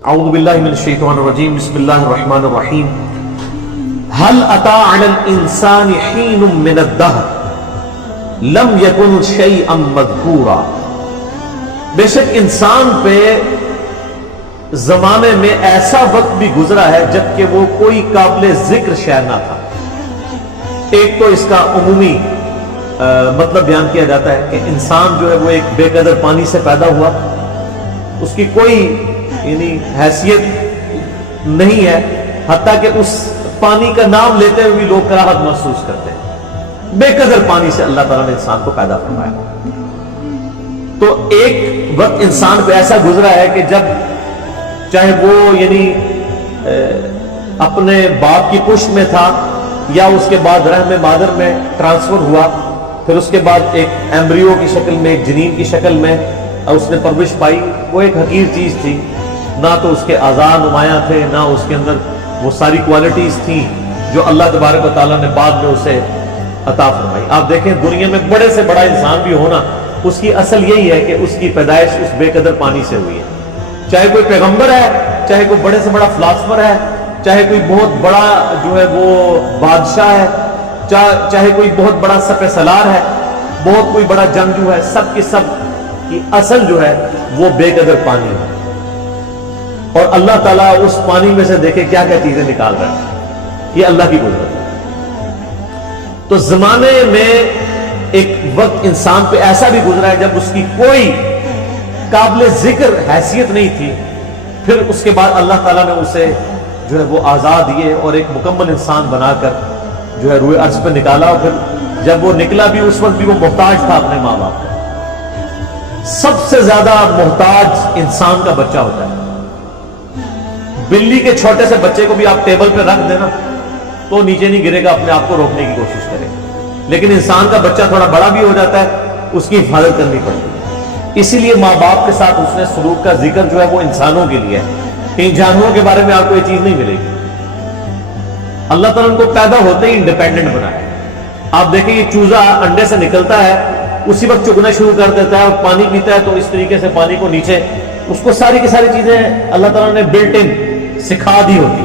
اعوذ باللہ من الشیطان الرجیم بسم اللہ الرحمن الرحیم هل اتى على الانسان حین من الدهر لم یکن شیئا مذکورا. بے شک انسان پہ زمانے میں ایسا وقت بھی گزرا ہے جبکہ وہ کوئی قابل ذکر شے نہ تھا. ایک تو اس کا عمومی مطلب بیان کیا جاتا ہے کہ انسان جو ہے وہ ایک بے قدر پانی سے پیدا ہوا, اس کی کوئی یعنی حیثیت نہیں ہے, حتیٰ کہ اس پانی کا نام لیتے ہوئے بھی لوگ کراہت محسوس کرتے ہیں. بے قدر پانی سے اللہ تعالیٰ نے انسان کو پیدا فرمایا. تو ایک وقت انسان پہ ایسا گزرا ہے کہ جب چاہے وہ یعنی اپنے باپ کی پشت میں تھا یا اس کے بعد رحم مادر میں ٹرانسفر ہوا, پھر اس کے بعد ایک ایمبریو کی شکل میں, ایک جنین کی شکل میں اس نے پرورش پائی. وہ ایک حقیر چیز تھی, نہ تو اس کے اعضاء نمایاں تھے, نہ اس کے اندر وہ ساری کوالٹیز تھیں جو اللہ تبارک و تعالیٰ نے بعد میں اسے عطا فرمائی. آپ دیکھیں دنیا میں بڑے سے بڑا انسان بھی ہونا, اس کی اصل یہی ہے کہ اس کی پیدائش اس بے قدر پانی سے ہوئی ہے. چاہے کوئی پیغمبر ہے, چاہے کوئی بڑے سے بڑا فلاسفر ہے, چاہے کوئی بہت بڑا جو ہے وہ بادشاہ ہے, چاہے کوئی بہت بڑا سپہ سالار ہے, بہت کوئی بڑا جنگجو ہے, سب کی سب کی اصل جو ہے وہ بے قدر پانی ہے. اور اللہ تعالیٰ اس پانی میں سے دیکھے کیا کیا چیزیں نکال رہا ہے, یہ اللہ کی قدرت ہے. تو زمانے میں ایک وقت انسان پہ ایسا بھی گزرا ہے جب اس کی کوئی قابل ذکر حیثیت نہیں تھی. پھر اس کے بعد اللہ تعالیٰ نے اسے جو ہے وہ آزاد دیے اور ایک مکمل انسان بنا کر جو ہے روئے ارض پہ نکالا. اور پھر جب وہ نکلا بھی اس وقت بھی وہ محتاج تھا اپنے ماں باپ کا. سب سے زیادہ محتاج انسان کا بچہ ہوتا ہے. بلی کے چھوٹے سے بچے کو بھی آپ ٹیبل پہ رکھ دینا تو نیچے نہیں گرے گا, اپنے آپ کو روکنے کی کوشش کرے. لیکن انسان کا بچہ تھوڑا بڑا بھی ہو جاتا ہے, اس کی حفاظت کرنی پڑتی ہے. اسی لیے ماں باپ کے ساتھ اس نے سلوک کا ذکر جو ہے وہ انسانوں کے لیے ہے. کہیں جانوروں کے بارے میں آپ کو یہ چیز نہیں ملے گی. اللہ تعالیٰ ان کو پیدا ہوتے ہی انڈیپینڈنٹ بنایا. آپ دیکھیں یہ چوزا انڈے سے نکلتا ہے, اسی وقت چگنا شروع کر دیتا ہے اور پانی پیتا ہے, تو اس طریقے سے پانی کو نیچے اس کو ساری کی ساری چیزیں اللہ تعالیٰ نے بلٹ ان سکھا دی ہوتی.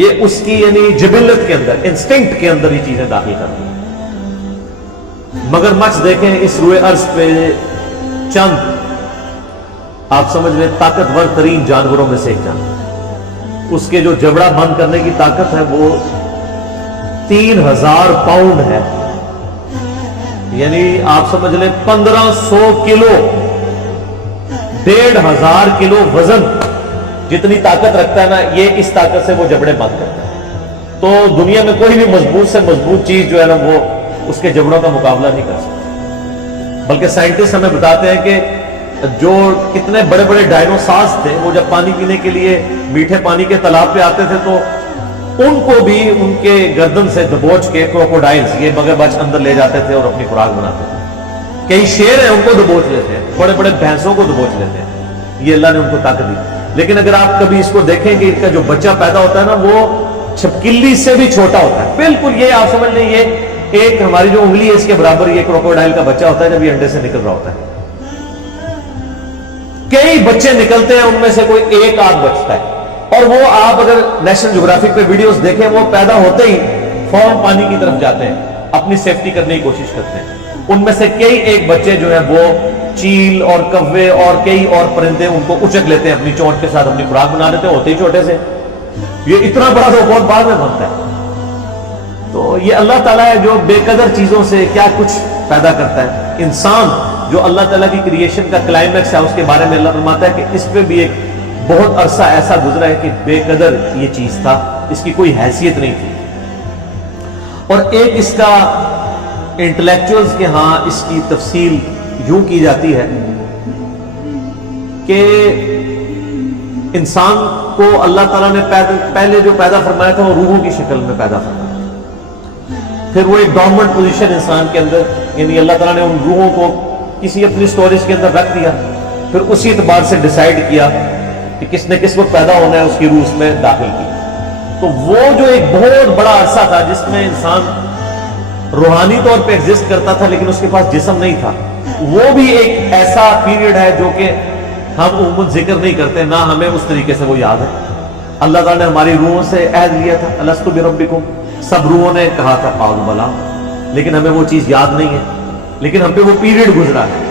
یہ اس کی یعنی جبلت کے اندر, انسٹنکٹ کے اندر یہ چیزیں داخل کرتی ہیں. مگر مچھ دیکھیں اس روئے ارض پہ چند آپ سمجھ لیں طاقتور ترین جانوروں میں سے ایک جانور, اس کے جو جبڑا بند کرنے کی طاقت ہے وہ 3000 پاؤنڈ ہے. یعنی آپ سمجھ لیں 1500 کلو, 1500 کلو وزن جتنی طاقت رکھتا ہے نا, یہ اس طاقت سے وہ جبڑے بند کرتا ہے. تو دنیا میں کوئی بھی مضبوط سے مضبوط چیز جو ہے نا وہ اس کے جبڑوں کا مقابلہ نہیں کر سکتی. بلکہ سائنٹسٹ ہمیں بتاتے ہیں کہ جو کتنے بڑے بڑے ڈائنوسارز تھے وہ جب پانی پینے کے لیے میٹھے پانی کے تالاب پہ آتے تھے تو ان کو بھی ان کے گردن سے دبوچ کے کروکوڈائلز, یہ مگرمچھ اندر لے جاتے تھے اور اپنی خوراک بناتے تھے. کئی شیر ہیں ان کو دبوچ لیتے ہیں, بڑے بڑے بھینسوں کو دبوچ لیتے ہیں. یہ اللہ نے ان کو طاقت دی. لیکن اگر آپ کبھی اس کو دیکھیں کہ ان کا جو بچہ پیدا ہوتا ہے نا وہ چھپکلی سے بھی چھوٹا ہوتا ہے. بالکل یہ آپ سمجھ لیں یہ ایک ہماری جو انگلی ہے اس کے برابر یہ کروکوڈائل کا بچہ ہوتا ہے جب یہ انڈے سے نکل رہا ہوتا ہے. کئی بچے نکلتے ہیں, ان میں سے کوئی ایک آدھ بچتا ہے. اور وہ آپ اگر نیشنل جغرافک پہ ویڈیوز دیکھیں وہ پیدا ہوتے ہی فوراً پانی کی طرف جاتے ہیں, اپنی سیفٹی کرنے کی کوشش کرتے ہیں. ان میں سے کئی ایک بچے جو ہیں وہ چیل اور کوے اور کئی اور پرندے ان کو اچک لیتے ہیں, اپنی چونچ کے ساتھ اپنی خوراک بنا لیتے ہیں, ہوتے ہی چھوٹے سے. یہ اتنا بڑا تو بہت بعد میں بنتا ہے. تو یہ اللہ تعالیٰ ہے جو بے قدر چیزوں سے کیا کچھ پیدا کرتا ہے. انسان جو اللہ تعالیٰ کی کریشن کا کلائمیکس ہے, اس کے بارے میں اللہ فرماتا ہے کہ اس پہ بھی ایک بہت عرصہ ایسا گزرا ہے کہ بے قدر یہ چیز تھا, اس کی کوئی حیثیت نہیں تھی. اور ایک اس کا انٹلیکچوئلز کے ہاں اس کی تفصیل یوں کی جاتی ہے کہ انسان کو اللہ تعالیٰ نے پہلے جو پیدا فرمایا تھا وہ روحوں کی شکل میں پیدا فرمایا. پھر وہ ایک ڈورمنٹ پوزیشن انسان کے اندر, یعنی اللہ تعالیٰ نے ان روحوں کو کسی اپنی سٹوریج کے اندر رکھ دیا. پھر اسی اعتبار سے ڈیسائیڈ کیا کہ کس نے کس وقت پیدا ہونا ہے, اس کی روح اس میں داخل کی. تو وہ جو ایک بہت بڑا عرصہ تھا جس میں انسان روحانی طور پہ ایگزسٹ کرتا تھا لیکن اس کے پاس جسم نہیں تھا, وہ بھی ایک ایسا پیریڈ ہے جو کہ ہم عموماً ذکر نہیں کرتے، نہ ہمیں اس طریقے سے وہ یاد ہے۔ اللہ تعالیٰ نے ہماری روحوں سے عہد لیا تھا، الستو بربکم، سب روحوں نے کہا تھا قالوا بلی، لیکن ہمیں وہ چیز یاد نہیں ہے، لیکن ہم پہ وہ پیریڈ گزرا ہے۔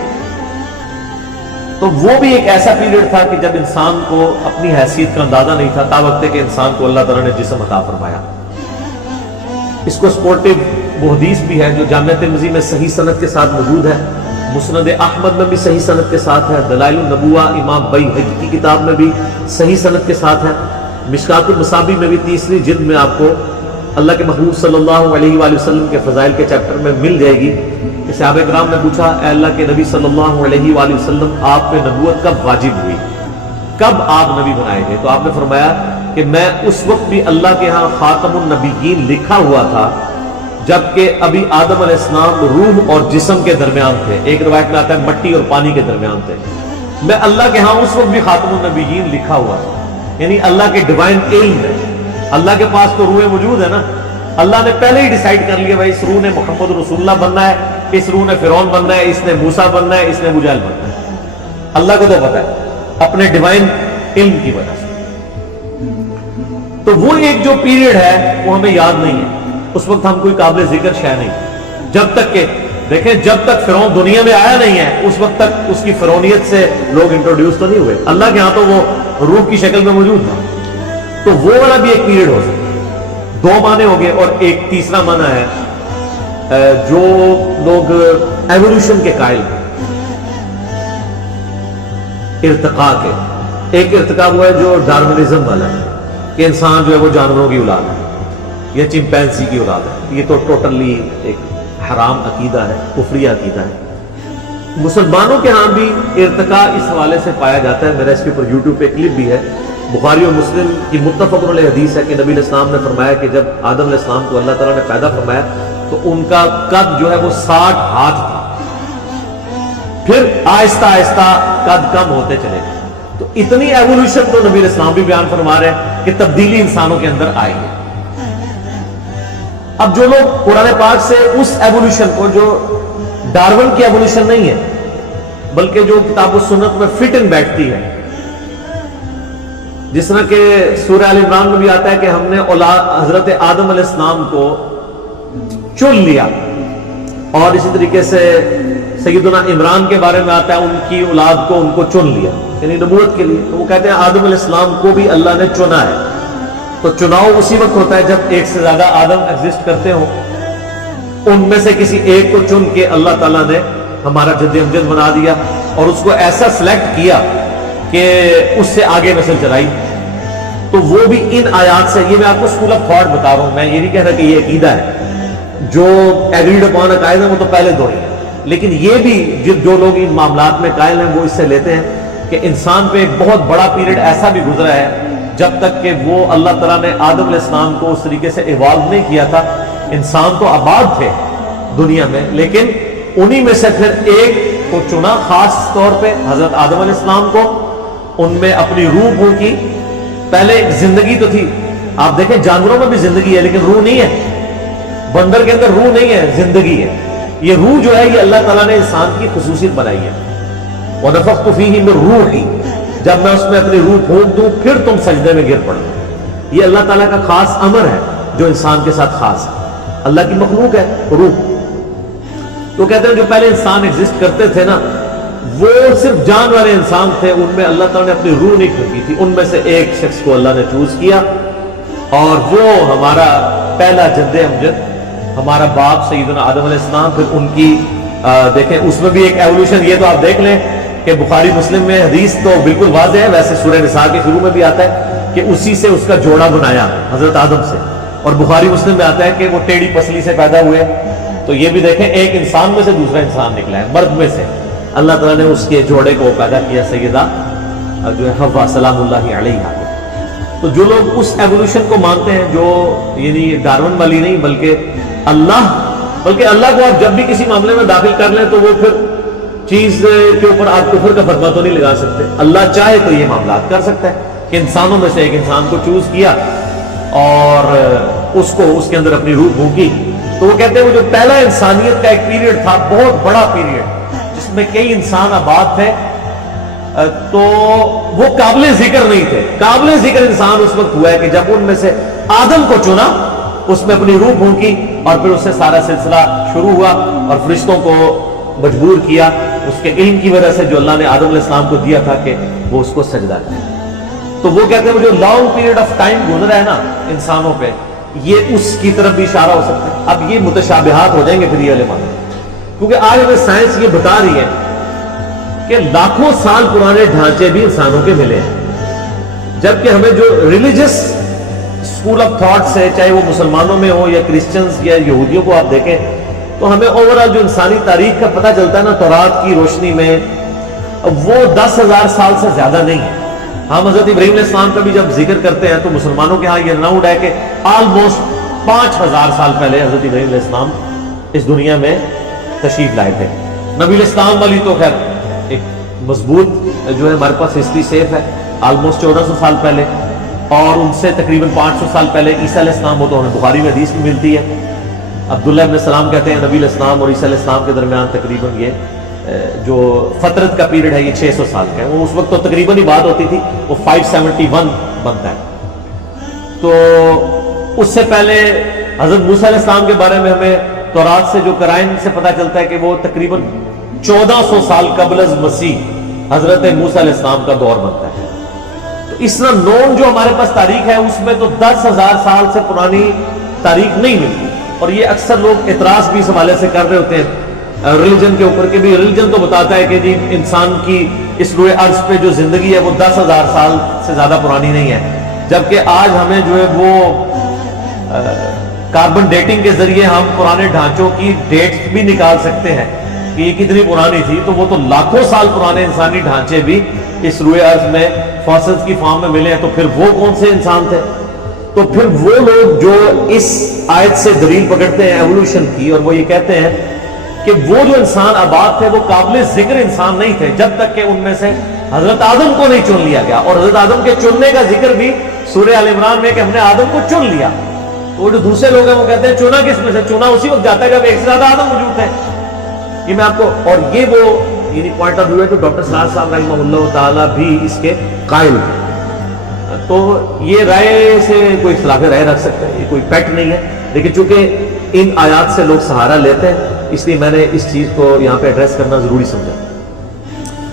تو وہ بھی ایک ایسا پیریڈ تھا کہ جب انسان کو اپنی حیثیت کا اندازہ نہیں تھا، تا وقت کہ انسان کو اللہ تعالیٰ نے جسم عطا فرمایا۔ اس کو سپورٹو وہ حدیث بھی ہے جو جامع ترمذی میں صحیح سند کے ساتھ موجود ہے، مسند احمد میں بھی صحیح سند کے ساتھ ہے، دلائل النبوہ امام بیہقی کی کتاب میں بھی صحیح سند کے ساتھ ہے، مشکات المصابیح میں بھی 3 جلد میں آپ کو اللہ کے محبوب صلی اللہ علیہ وآلہ وسلم کے فضائل کے چیپٹر میں مل جائے گی کہ صحابہ کرام نے پوچھا، اے اللہ کے نبی صلی اللہ علیہ وآلہ وسلم، آپ پہ نبوت کب واجب ہوئی، کب آپ نبی بنائے گئے؟ تو آپ نے فرمایا کہ میں اس وقت بھی اللہ کے ہاں خاتم النبیین لکھا ہوا تھا جبکہ ابھی آدم علیہ السلام روح اور جسم کے درمیان تھے، ایک روایت میں آتا ہے مٹی اور پانی کے درمیان تھے، میں اللہ کے ہاں اس وقت بھی خاتم النبیین لکھا ہوا تھا، یعنی اللہ کے ڈیوائن علم ہے۔ اللہ کے پاس تو روحیں موجود ہے نا، اللہ نے پہلے ہی ڈیسائیڈ کر لیا بھائی اس روح نے محمد رسول اللہ بننا ہے، اس روح نے فرعون بننا ہے، اس نے موسیٰ بننا ہے، اس نے ابو جہل بننا ہے۔ اللہ کو تو پتہ ہے اپنے ڈیوائن علم کی وجہ سے۔ تو وہ ایک جو پیریڈ ہے وہ ہمیں یاد نہیں ہے، اس وقت ہم کوئی قابل ذکر شے نہیں، جب تک کہ دیکھیں جب تک فرعون دنیا میں آیا نہیں ہے اس وقت تک اس کی فرعونیت سے لوگ انٹروڈیوس تو نہیں ہوئے، اللہ کے ہاں تو وہ روح کی شکل میں موجود تھا۔ تو وہ والا بھی ایک پیریڈ ہو سکتا ہے۔ 2 معنی ہو گئے، اور ایک تیسرا معنی ہے جو لوگ ایوولوشن کے قائل ہیں، ارتقاء کے۔ ایک ارتقاء وہ ہے جو ڈارونزم والا ہے کہ انسان جو ہے وہ جانوروں کی اولاد ہے یا چمپینزی کی اولاد ہے، یہ تو ٹوٹلی ایک حرام عقیدہ ہے، کفری عقیدہ ہے۔ مسلمانوں کے ہاں بھی ارتقاء اس حوالے سے پایا جاتا ہے، میرا اس کے اوپر یوٹیوب پہ کلپ بھی ہے، بخاری اور مسلم کی متفق علیہ حدیث ہے کہ نبی علیہ السلام نے فرمایا کہ جب آدم علیہ السلام کو اللہ تعالیٰ نے پیدا فرمایا تو ان کا قد جو ہے وہ 60 ہاتھ تھا، پھر آہستہ آہستہ قد کم ہوتے چلے گئے۔ تو اتنی ایوولوشن تو نبی علیہ السلام بھی بیان فرما رہے ہیں کہ تبدیلی انسانوں کے اندر آئی ہے۔ اب جو لوگ قرآن پاک سے اس ایوولوشن کو، جو ڈارون کی ایوولوشن نہیں ہے بلکہ جو کتاب و سنت میں فٹ ان بیٹھتی ہے، جس طرح کہ سورہ آل عمران میں بھی آتا ہے کہ ہم نے حضرت آدم علیہ السلام کو چن لیا، اور اسی طریقے سے سیدنا عمران کے بارے میں آتا ہے ان کی اولاد کو ان کو چن لیا، یعنی نبوت کے لیے۔ تو وہ کہتے ہیں آدم علیہ السلام کو بھی اللہ نے چنا ہے۔ تو چناؤ اسی وقت ہوتا ہے جب ایک سے زیادہ آدم ایگزسٹ کرتے ہوں، ان میں سے کسی ایک کو چن کے اللہ تعالیٰ نے ہمارا جد امجد بنا دیا اور اس کو ایسا سلیکٹ کیا کہ اس سے آگے نسل چلائی۔ تو وہ بھی ان آیات سے، یہ میں آپ کو اسکول آف تھاٹ بتا رہا ہوں، میں یہ نہیں کہہ رہا کہ یہ عقیدہ ہے، جو ایگریڈ اپون عقائد ہیں وہ تو پہلے دو ہی ہیں، لیکن یہ بھی جو لوگ ان معاملات میں قائل ہیں وہ اس سے لیتے ہیں کہ انسان پہ ایک بہت بڑا پیریڈ ایسا بھی گزرا ہے جب تک کہ وہ اللہ تعالیٰ نے آدم علیہ السلام کو اس طریقے سے ایوالو نہیں کیا تھا۔ انسان تو آباد تھے دنیا میں، لیکن انہی میں سے پھر ایک کو چنا، خاص طور پہ حضرت آدم علیہ السلام کو، ان میں اپنی روح پھونکی۔ پہلے ایک زندگی تو تھی، آپ دیکھیں جانوروں میں بھی زندگی ہے لیکن روح نہیں ہے، بندر کے اندر روح نہیں ہے، زندگی ہے۔ یہ روح جو ہے یہ اللہ تعالیٰ نے انسان کی خصوصیت بنائی ہے، وَنَفَخْتُ فِيهِ مِن رُوحِي، جب میں اس میں اپنی روح پھونک دوں پھر تم سجدے میں گر پڑو۔ یہ اللہ تعالیٰ کا خاص امر ہے جو انسان کے ساتھ خاص ہے، اللہ کی مخلوق ہے روح۔ تو کہتے ہیں جو پہلے انسان ایگزسٹ کرتے تھے نا، وہ صرف جان والے انسان تھے، ان میں اللہ تعالیٰ نے اپنی روح نہیں پھونکی تھی، ان میں سے ایک شخص کو اللہ نے چوز کیا، اور وہ ہمارا پہلا جد امجد، ہمارا باپ سیدنا آدم علیہ السلام۔ پھر ان کی دیکھیں اس میں بھی ایک ایوولوشن، یہ تو آپ دیکھ لیں کہ بخاری مسلم میں حدیث تو بالکل واضح ہے، ویسے سورہ نساء کے شروع میں بھی آتا ہے کہ اسی سے اس کا جوڑا بنایا حضرت آدم سے، اور بخاری مسلم میں آتا ہے کہ وہ ٹیڑھی پسلی سے پیدا ہوئے۔ تو یہ بھی دیکھیں ایک انسان میں سے دوسرا انسان نکلا ہے، مرد میں سے اللہ تعالیٰ نے اس کے جوڑے کو پیدا کیا، سیدہ جو ہے حوا سلام اللہ علیہا۔ تو جو لوگ اس ایوولوشن کو مانتے ہیں، جو یعنی ڈارون والی نہیں بلکہ اللہ کو آپ جب بھی کسی معاملے میں داخل کر لیں تو وہ پھر چیز کے اوپر آپ کفر کا فتویٰ تو نہیں لگا سکتے۔ اللہ چاہے تو یہ معاملات کر سکتا ہے کہ انسانوں میں سے ایک انسان کو چوز کیا اور اس کو اس کے اندر اپنی روح پھونکی۔ تو وہ کہتے ہیں وہ جو پہلا انسانیت کا ایک پیریڈ تھا، بہت بڑا پیریڈ، جس میں کئی انسان آباد تھے، تو وہ قابل ذکر نہیں تھے. قابل ذکر انسان اس وقت ہوا ہے کہ جب ان میں سے آدم کو چنا, اس میں اپنی روح پھونکی, اور پھر اس سے سارا سلسلہ شروع ہوا, اور فرشتوں کو مجبور کیا اس کے علم کی وجہ سے جو اللہ نے آدم علیہ السلام کو دیا تھا کہ وہ اس کو سجدہ کرے. تو وہ کہتے ہیں وہ جو لانگ پیریڈ آف ٹائم گزرا ہے نا انسانوں پہ, یہ اس کی طرف بھی اشارہ ہو سکتا ہے. اب یہ متشابہات ہو جائیں گے پھر یہ علماء, کیونکہ آج ہمیں سائنس یہ بتا رہی ہے کہ لاکھوں سال پرانے ڈھانچے بھی انسانوں کے ملے ہیں, جبکہ ہمیں جو ریلیجس اسکول آف تھاٹس ہے, چاہے وہ مسلمانوں میں ہو یا کرسچنز یا یہودیوں کو آپ دیکھیں, تو ہمیں اوورآل جو انسانی تاریخ کا پتہ چلتا ہے نا تورات کی روشنی میں, وہ 10,000 سال سے زیادہ نہیں ہے. ہم حضرت ابراہیم علیہ السلام کا بھی جب ذکر کرتے ہیں تو مسلمانوں کے ہاں یہ راؤنڈ ہے کہ آلموسٹ 5,000 سال پہلے حضرت ابراہیم علیہ السلام اس دنیا میں تشریف لائے تھے. نبی علیہ السلام والی تو خیر ایک مضبوط جو ہے ہمارے پاس ہسٹری سیف ہے, آلموسٹ 1400 سال پہلے, اور ان سے تقریباً 500 سال پہلے عیسیٰ علیہ السلام, وہ تو ہمیں بخاری میں حدیث میں ملتی ہے. عبداللہ ابن السلام کہتے ہیں نبی علیہ السلام اور عیسیٰ علیہ السلام کے درمیان تقریباً یہ جو فترت کا پیریڈ ہے یہ 600 سال کا ہے. وہ اس وقت تو تقریباً ہی بات ہوتی تھی, وہ 571 بنتا ہے. تو اس سے پہلے حضرت موسیٰ علیہ السلام کے بارے میں ہمیں تورات سے جو قرائن سے پتہ چلتا ہے کہ وہ تقریباً 1400 سال قبل از مسیح حضرت موسیٰ علیہ السلام کا دور بنتا ہے. تو اس طرح نون جو ہمارے پاس تاریخ ہے اس میں تو 10,000 سال سے پرانی تاریخ نہیں ملتی, اور یہ اکثر لوگ اعتراض بھی اس حوالے سے کر رہے ہوتے ہیں ریلیجن کے اوپر, کہ بھی ریلیجن تو بتاتا ہے کہ جی انسان کی اس روئے ارض پہ جو زندگی ہے وہ 10,000 سال سے زیادہ پرانی نہیں ہے, جبکہ آج ہمیں جو ہے وہ کاربن ڈیٹنگ کے ذریعے ہم پرانے ڈھانچوں کی ڈیٹس بھی نکال سکتے ہیں کہ یہ کتنی پرانی تھی. تو وہ تو لاکھوں سال پرانے انسانی ڈھانچے بھی اس روئے ارض میں فاسلز کی فارم میں ملے ہیں. تو پھر وہ کون سے انسان تھے؟ تو پھر وہ لوگ جو اس آیت سے دلیل پکڑتے ہیں ایوولوشن کی, اور وہ یہ کہتے ہیں کہ وہ جو انسان آباد تھے وہ قابل ذکر انسان نہیں تھے جب تک کہ ان میں سے حضرت آدم کو نہیں چن لیا گیا. اور حضرت آدم کے چننے کا ذکر بھی سورہ آل عمران میں کہ ہم نے آدم کو چن لیا. تو وہ جو دوسرے لوگ ہیں وہ کہتے ہیں چنا کس میں سے؟ چنا اسی وقت جاتا ہے جب ایک سے زیادہ آدم موجود تھے. یہ میں آپ کو, اور یہ وہ یعنی پوائنٹ آف ویو ہے کہ ڈاکٹر سراج صاحب رحمہ اللہ تعالیٰ بھی اس کے قائل ہیں. تو یہ رائے سے کوئی اختلاف رائے رکھ سکتا ہے, یہ کوئی پیٹ نہیں ہے, لیکن چونکہ ان آیات سے لوگ سہارا لیتے ہیں اس لیے میں نے اس چیز کو یہاں پہ ایڈریس کرنا ضروری سمجھا.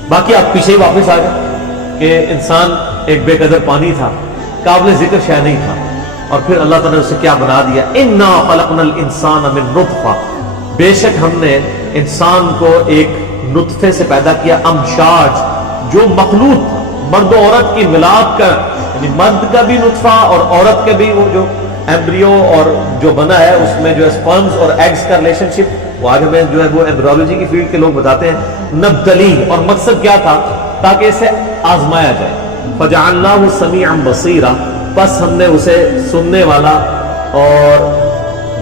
باقی آپ پیچھے ہی واپس آ جائیں کہ انسان ایک بے قدر پانی تھا, قابل ذکر شے نہیں تھا, اور پھر اللہ تعالیٰ نے اسے کیا بنا دیا, انا خلقنا الانسان من نطفہ, بے شک ہم نے انسان کو ایک نطفے سے پیدا کیا, امشاج جو مخلوط تھا, مرد و عورت کی ملاپ کا, یعنی مرد کا بھی نطفہ اور عورت کا بھی وہ جو ایمبریو اور جو بنا ہے اس میں جو اسپرمز اور ایگز کا ریلیشن شپ, وہ آج ہمیں جو ہے وہ ایمبریولوجی کی فیلڈ کے لوگ بتاتے ہیں, نبتلی, اور مقصد کیا تھا تاکہ اسے آزمایا جائے. فجعلناہ سمیعا بصیرا, بس ہم نے اسے سننے والا اور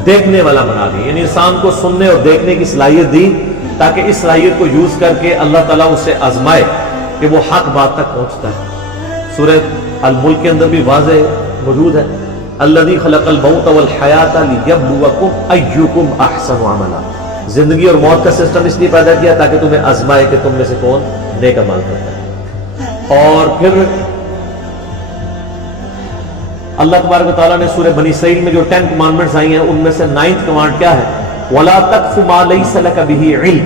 دیکھنے والا بنا دیا, یعنی انسان کو سننے اور دیکھنے کی صلاحیت دی تاکہ اس صلاحیت کو یوز کر کے اللہ تعالیٰ اسے آزمائے کہ وہ حق بات تک پہنچتا ہے. سورہ الملک کے اندر بھی واضح موجود ہے, الذی خلق الموت والحیات لیبلوکم ایکم احسن عملا, زندگی اور موت کا سسٹم اس لیے پیدا کیا تاکہ تمہیں آزمائے کہ تم میں سے کون نیک عمل کرتا ہے. اور پھر اللہ تبارک و تعالیٰ نے سورہ بنی اسرائیل میں جو 10 کمانڈمنٹس آئی ہیں ان میں سے 9th کمانڈ کیا ہے, وَلَا تَقْفُ مَا لَيْسَ لَكَ بِهِ عِلْمٌ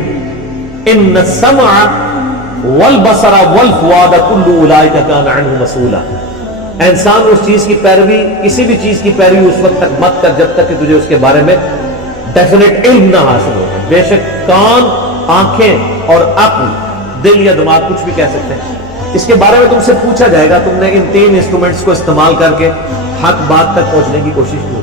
إِنَّ السَّمْعَ وَالْبَصَرَ وَالْفُؤَادَ كُلُّ أُولَٰئِكَ كَانَ عَنْهُ مَسْئُولًا. انسان اس چیز کی پیروی, کسی بھی چیز کی پیروی اس وقت تک مت کر جب تک کہ تجھے اس کے بارے میں ڈیفینیٹ علم نہ حاصل ہو. بے شک کان, آنکھیں اور عقل, دل یا دماغ کچھ بھی کہہ سکتے ہیں, اس کے بارے میں تم سے پوچھا جائے گا, تم نے ان 3 انسٹرومنٹس کو استعمال کر کے حق بات تک پہنچنے کی کوشش کی.